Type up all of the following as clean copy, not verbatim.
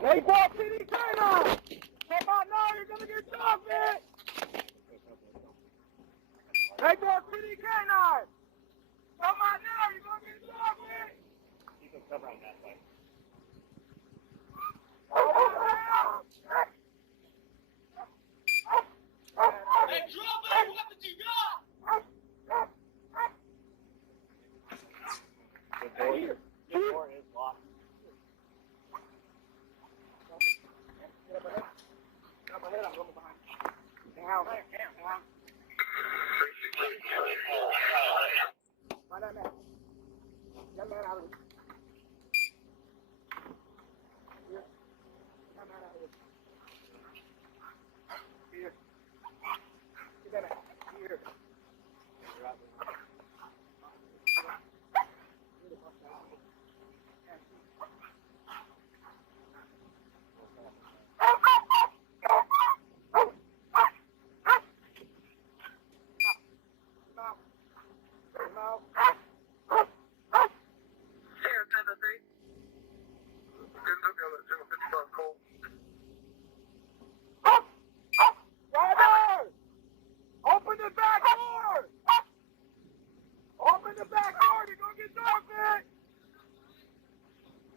Hey, Polk County, turn on! Come on now, you're gonna get shot, man! Hey, Polk County, turn on! Come on now, you're gonna get shot, man! You can cover on that side. Hey, drop it! What did you got? The door is locked. Got my head, I'm going behind. Down. Find that man. Get that out of it. Here. Get that out of it. Here. Get that out. Here.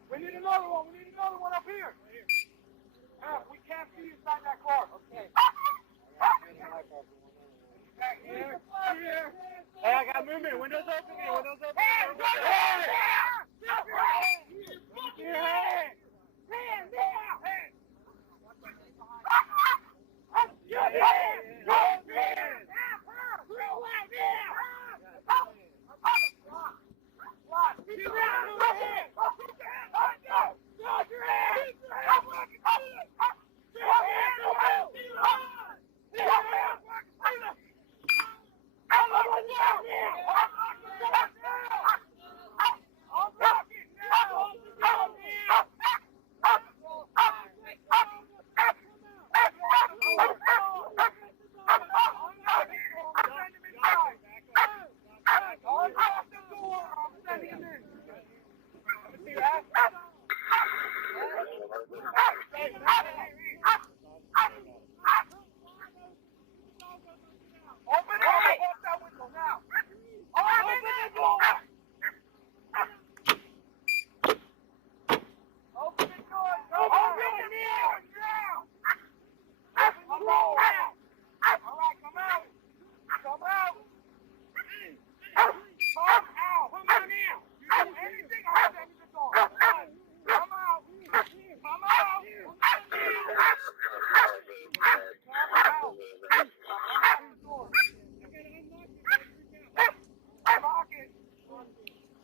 We need another one up here. We can't see inside that car. Okay. Back here. Here. Hey, I got movement. Windows open. Windows open. Hands down! Hands down! Hands down!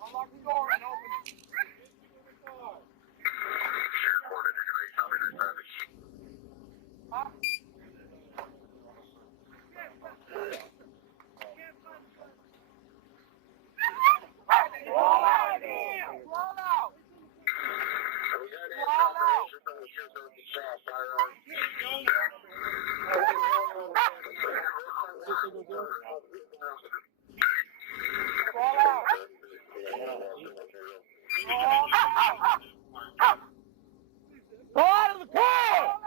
Unlock the door and open it. Huh? Roll out! Roll out! Go out of the car!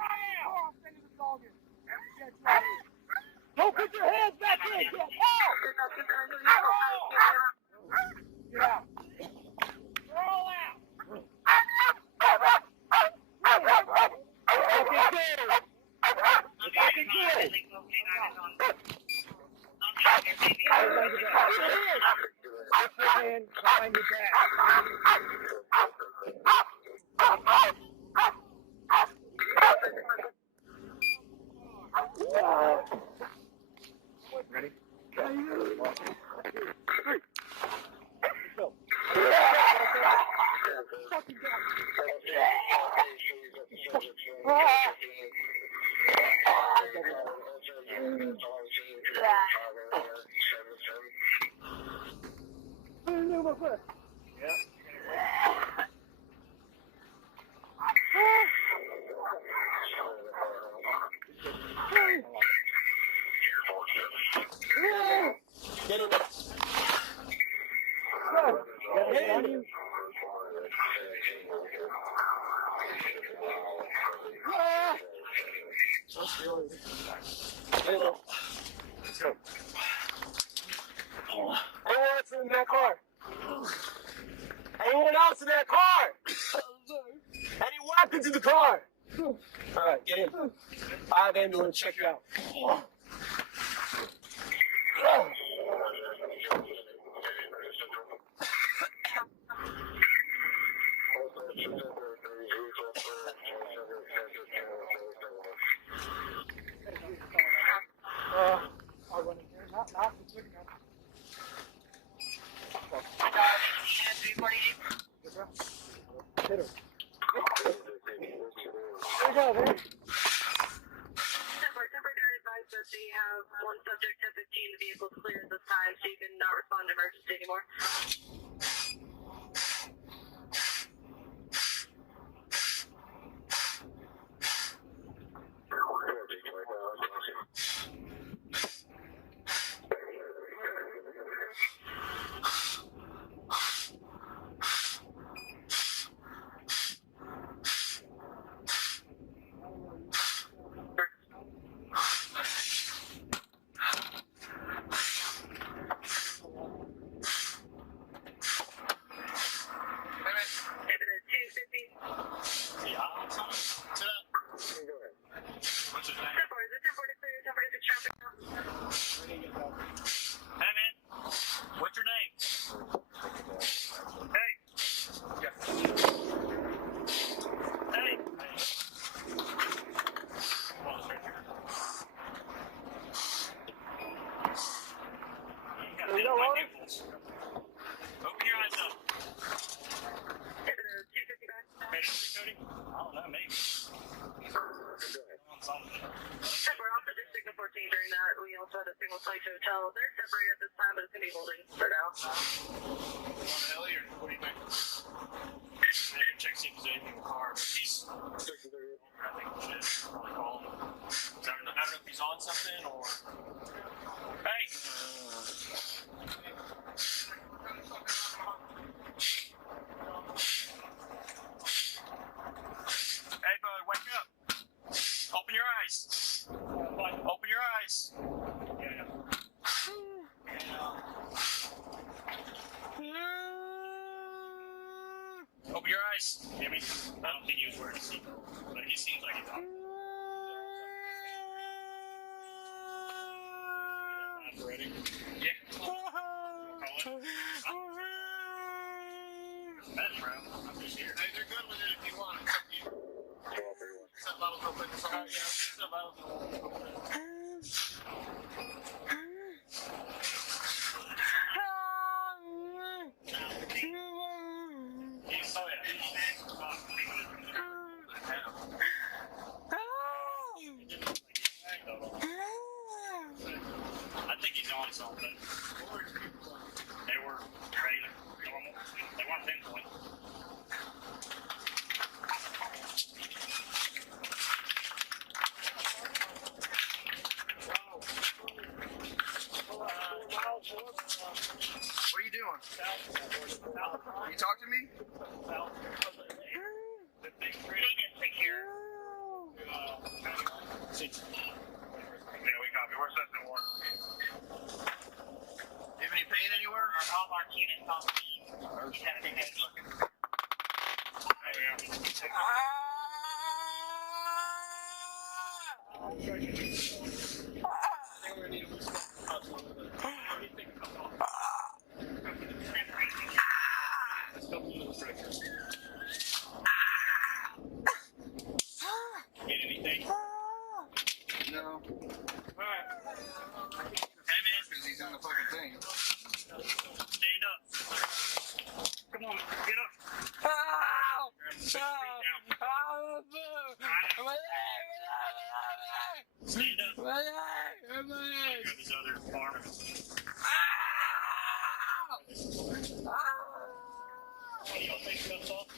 Don't put your hands back in! Get out! Roll out! Okay, good. Behind your back. Ready? Get it. Let's go. Anyone else in that car? Anyone else in that car? Any weapons in the car? Alright, get in. I have ambulance, check you out. I'll run in here. Not the quick enough. Hit her. There you go, man. Temporary guard advised that they have one subject at 15. The vehicle is clear at this time, so you can not respond to emergency anymore. Open your eyes up. Ready, Cody? I don't know, maybe. We're also just signal 14 during that. We also had a single flight to hotel. They're separated at this time, but it's going to be holding for now. You want to Ellie, or what do you think? I can check see if there's anything in the car. But he's. I think we should probably call him. I don't know if he's on something or. Hey! Hey, bud, wake up. Open your eyes. Open your eyes. Open your eyes. Jimmy. I don't think he was wearing a seatbelt, but he seems like he's on. Ready? Yeah. That's bro. I'm just here. Hey, they're good with it if you want. It's up to you. Set bottles open. Sorry, yeah. Set bottles open. I think he's on something. They were regular, normal. They weren't pinpoint. What are you doing? You talk to me? Yeah, we copy. We're set to work. You have any pain anywhere? All our units on the No. Alright. Hey, man. Because he's in the fucking thing. Stand up. Come on, get up. Ow! Put your feet down. Stand up. Grab his other arm. What do y'all think, cuts off?